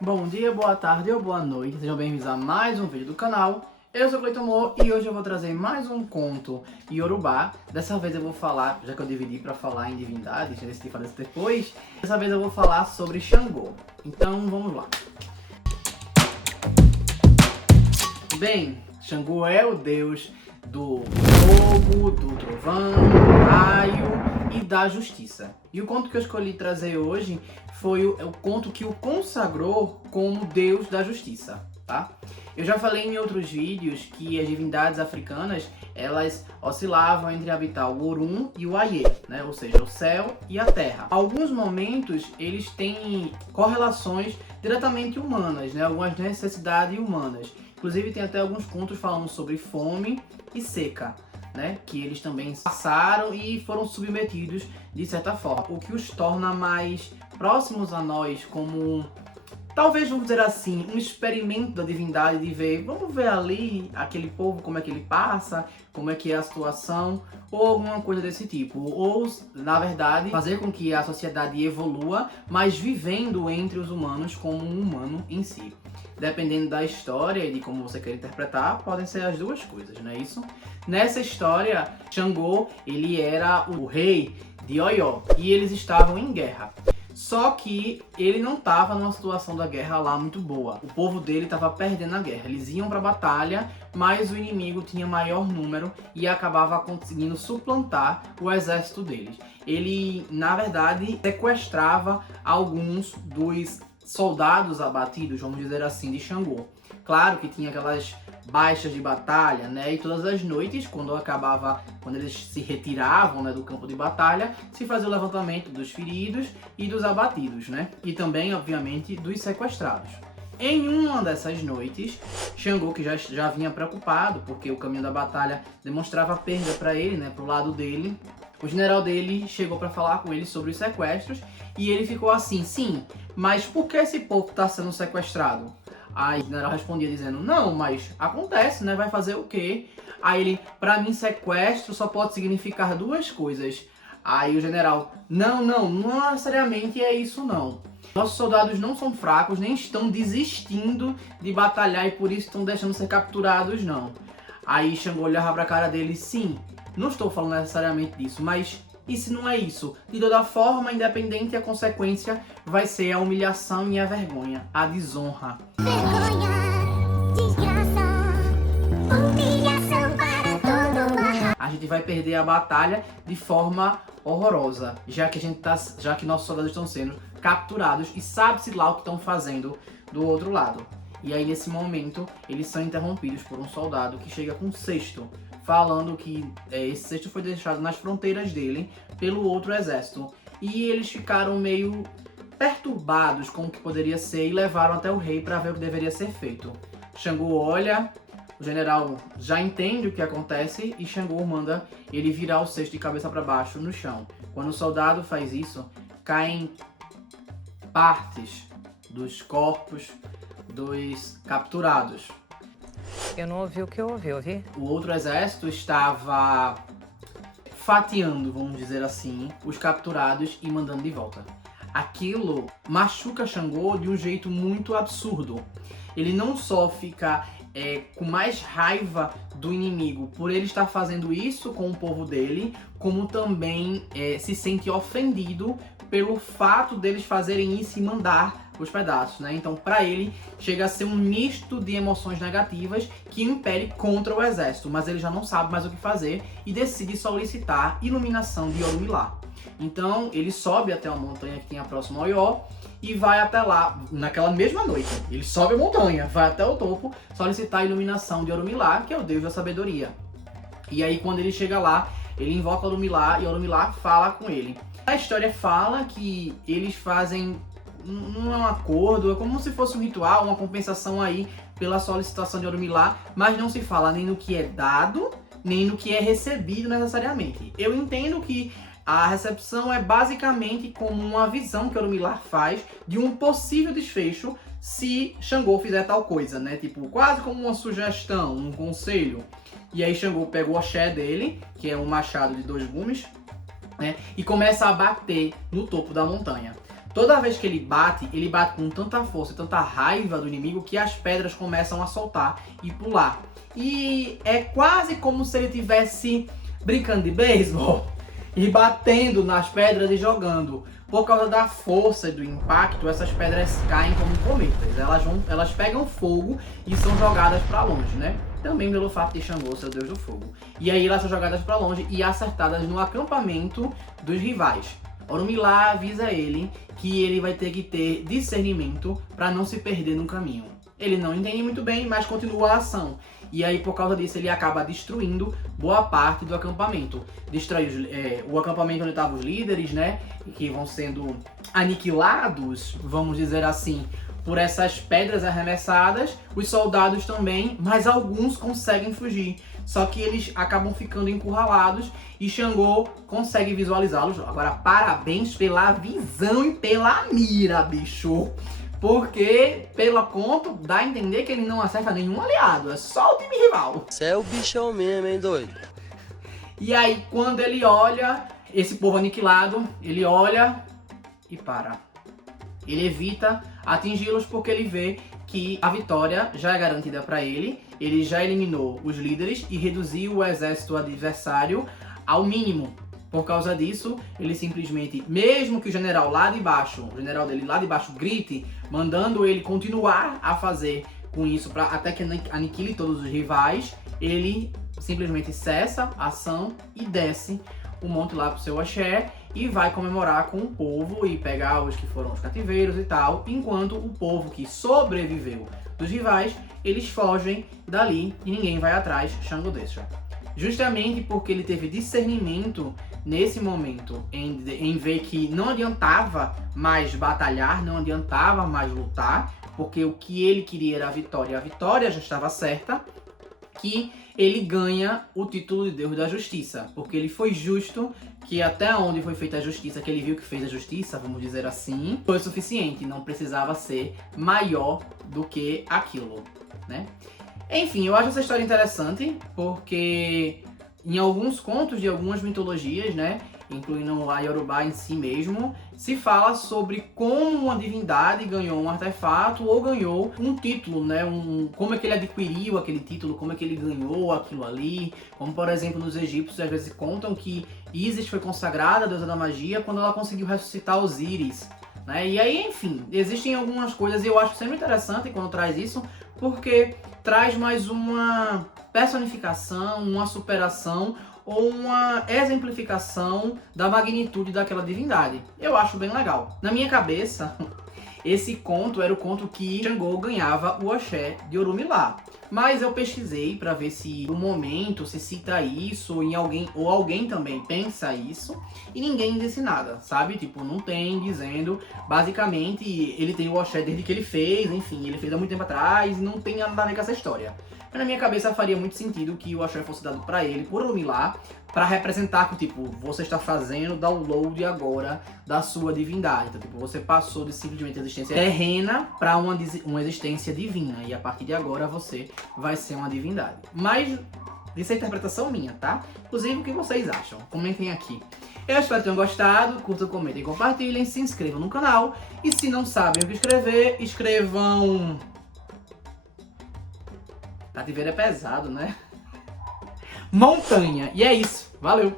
Bom dia, boa tarde ou boa noite, sejam bem-vindos a mais um vídeo do canal. Eu sou o Cleiton Mo e hoje eu vou trazer mais um conto iorubá. Dessa vez eu vou falar, já que eu dividi para falar em divindades, já decidi fazer isso depois. Dessa vez eu vou falar sobre Xangô. Então vamos lá. Bem, Xangô é o deus do fogo, do trovão, do raio e da justiça. E o conto que eu escolhi trazer hoje foi o conto que o consagrou como deus da justiça, tá? Eu já falei em outros vídeos que as divindades africanas, elas oscilavam entre habitar o Orum e o Aie, né? Ou seja, o céu e a terra. Alguns momentos eles têm correlações diretamente humanas, né? Algumas necessidades humanas. Inclusive tem até alguns contos falando sobre fome e seca, né? Que eles também passaram e foram submetidos de certa forma. O que os torna mais próximos a nós como, talvez vamos dizer assim, um experimento da divindade de ver, vamos ver ali aquele povo como é que ele passa, como é que é a situação, ou alguma coisa desse tipo. Ou, na verdade, fazer com que a sociedade evolua, mas vivendo entre os humanos como um humano em si. Dependendo da história e de como você quer interpretar, podem ser as duas coisas, não é isso? Nessa história, Xangô, ele era o rei de Oió e eles estavam em guerra. Só que ele não estava numa situação da guerra lá muito boa. O povo dele estava perdendo a guerra. Eles iam para a batalha, mas o inimigo tinha maior número e acabava conseguindo suplantar o exército deles. Ele, na verdade, sequestrava alguns dos soldados abatidos, vamos dizer assim, de Xangô. Claro que tinha aquelas baixas de batalha, né? E todas as noites, quando eles se retiravam, né, do campo de batalha, se fazia o levantamento dos feridos e dos abatidos, né? E também, obviamente, dos sequestrados. Em uma dessas noites, Xangô, que já vinha preocupado, porque o caminho da batalha demonstrava perda para ele, né, pro lado dele, o general dele chegou para falar com ele sobre os sequestros e ele ficou assim, sim, mas por que esse povo está sendo sequestrado? Aí o general respondia dizendo, não, mas acontece, né? Vai fazer o quê? Aí ele, pra mim sequestro só pode significar duas coisas. Aí o general, não necessariamente é isso não. Nossos soldados não são fracos, nem estão desistindo de batalhar e por isso estão deixando ser capturados, não. Aí Xangô olhava pra cara dele, sim, não estou falando necessariamente disso, mas e se não é isso? De toda forma, independente, a consequência vai ser a humilhação e a vergonha, a desonra. A gente vai perder a batalha de forma horrorosa, já que nossos soldados estão sendo capturados e sabe-se lá o que estão fazendo do outro lado. E aí nesse momento eles são interrompidos por um soldado que chega com um cesto, falando que esse cesto foi deixado nas fronteiras dele pelo outro exército. E eles ficaram meio perturbados com o que poderia ser e levaram até o rei para ver o que deveria ser feito. Xangô olha, o general já entende o que acontece e Xangô manda ele virar o cesto de cabeça para baixo no chão. Quando o soldado faz isso, caem partes dos corpos dos capturados. Eu não ouvi o que eu ouvi? O outro exército estava fatiando, vamos dizer assim, os capturados e mandando de volta. Aquilo machuca Xangô de um jeito muito absurdo. Ele não só fica com mais raiva do inimigo por ele estar fazendo isso com o povo dele, como também se sente ofendido pelo fato deles fazerem isso e mandar os pedaços, né? Então, para ele, chega a ser um misto de emoções negativas que impele contra o exército, mas ele já não sabe mais o que fazer e decide solicitar iluminação de Orumilá. Então, ele sobe até uma montanha que tem a próxima a Oió e vai até lá, naquela mesma noite. Ele sobe a montanha, vai até o topo, solicitar a iluminação de Orumilá, que é o deus da sabedoria. E aí, quando ele chega lá, ele invoca Orumilá e Orumilá fala com ele. A história fala que eles fazem um acordo, é como se fosse um ritual, uma compensação aí pela solicitação de Orumilá, mas não se fala nem no que é dado, nem no que é recebido necessariamente. Eu entendo que a recepção é basicamente como uma visão que Orumilá faz de um possível desfecho se Xangô fizer tal coisa, né? Tipo, quase como uma sugestão, um conselho. E aí Xangô pega o axé dele, que é um machado de 2 gumes, né? E começa a bater no topo da montanha. Toda vez que ele bate com tanta força e tanta raiva do inimigo que as pedras começam a soltar e pular. E é quase como se ele estivesse brincando de beisebol e batendo nas pedras e jogando. Por causa da força e do impacto, essas pedras caem como cometas. Elas pegam fogo e são jogadas para longe, né? Também pelo fato de Xangô ser o deus do fogo. E aí elas são jogadas para longe e acertadas no acampamento dos rivais. Orunmila avisa ele que ele vai ter que ter discernimento para não se perder no caminho. Ele não entende muito bem, mas continua a ação. E aí, por causa disso, ele acaba destruindo boa parte do acampamento. Destrói o acampamento onde estavam os líderes, né? Que vão sendo aniquilados, vamos dizer assim, por essas pedras arremessadas. Os soldados também, mas alguns conseguem fugir. Só que eles acabam ficando encurralados e Xangô consegue visualizá-los. Agora, parabéns pela visão e pela mira, bicho. Porque, pelo conto, dá a entender que ele não acerta nenhum aliado. É só o time rival. Você é o bichão mesmo, hein, doido? E aí, quando ele olha esse povo aniquilado, ele olha e para. Ele evita atingi-los porque ele vê que a vitória já é garantida para ele. Ele já eliminou os líderes e reduziu o exército adversário ao mínimo. Por causa disso, ele simplesmente, mesmo que o general lá de baixo, o general dele lá de baixo grite, mandando ele continuar a fazer com isso até que aniquile todos os rivais, ele simplesmente cessa a ação e desce o monte lá pro seu axé e vai comemorar com o povo e pegar os que foram os cativeiros e tal, enquanto o povo que sobreviveu dos rivais, eles fogem dali e ninguém vai atrás, Xangô deixa. Justamente porque ele teve discernimento nesse momento em ver que não adiantava mais batalhar, não adiantava mais lutar, porque o que ele queria era a vitória já estava certa, que ele ganha o título de Deus da Justiça, porque ele foi justo, que até onde foi feita a justiça, que ele viu que fez a justiça, vamos dizer assim, foi suficiente, não precisava ser maior do que aquilo, né? Enfim, eu acho essa história interessante, porque em alguns contos de algumas mitologias, né, incluindo a Yorubá em si mesmo, se fala sobre como uma divindade ganhou um artefato ou ganhou um título, né, como é que ele adquiriu aquele título, como é que ele ganhou aquilo ali, como por exemplo nos egípcios às vezes contam que Isis foi consagrada, a deusa da magia, quando ela conseguiu ressuscitar Osíris, né, e aí enfim, existem algumas coisas e eu acho sempre interessante quando traz isso, porque traz mais uma personificação, uma superação ou uma exemplificação da magnitude daquela divindade. Eu acho bem legal. Na minha cabeça, esse conto era o conto que Xangô ganhava o axé de Orunmila. Mas eu pesquisei para ver se no momento se cita isso em alguém ou alguém também pensa isso e ninguém disse nada, sabe? Tipo, não tem dizendo. Basicamente, ele tem o axé desde que ele fez, enfim, ele fez há muito tempo atrás e não tem nada a ver com essa história. Mas na minha cabeça faria muito sentido que o axé fosse dado para ele por Orunmila, para representar que, tipo, você está fazendo download agora da sua divindade. Então, tipo, você passou de simplesmente existência terrena para uma existência divina. E a partir de agora você vai ser uma divindade. Mas isso é interpretação minha, tá? Inclusive, o que vocês acham? Comentem aqui. Eu espero que tenham gostado. Curtam, comentem, compartilhem. Se inscrevam no canal. E se não sabem o que escrever, escrevam... Cativeiro é pesado, né? Montanha. E é isso. Valeu!